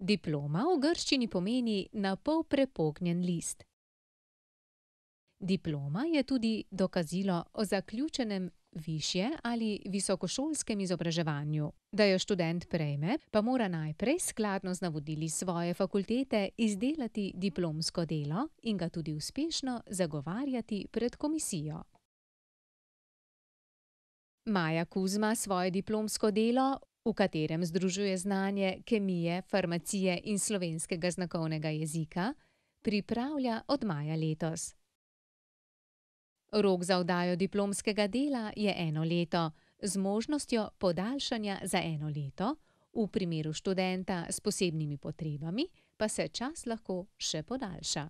Diploma v grščini pomeni napol prepognjen list. Diploma je tudi dokazilo o zaključenem višje ali visokošolskem izobraževanju. Da jo študent prejme, pa mora najprej skladno z navodili svoje fakultete izdelati diplomsko delo in ga tudi uspešno zagovarjati pred komisijo. Maja Kuzma svoje diplomsko delo, v katerem združuje znanje kemije, farmacije in slovenskega znakovnega jezika, pripravlja od maja letos. Rok za oddajo diplomskega dela je 1 leto, z možnostjo podaljšanja za 1 leto, v primeru študenta s posebnimi potrebami pa se čas lahko še podaljša.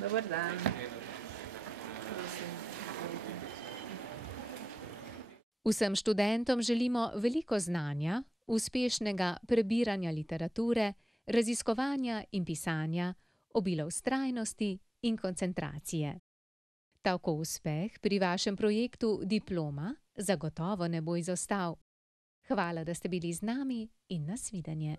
Dober dan. Vsem študentom želimo veliko znanja, uspešnega prebiranja literature, raziskovanja in pisanja, obilo vztrajnosti in koncentracije. Tako uspeh pri vašem projektu Diploma zagotovo ne bo izostal. Hvala, da ste bili z nami in nasvidenje.